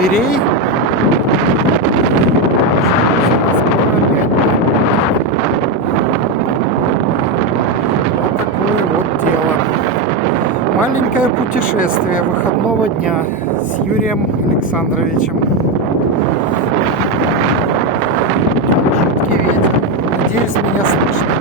дверей. Вот такое вот дело. Маленькое путешествие выходного дня с Юрием Александровичем. Жуткий ветер. Надеюсь, меня слышно.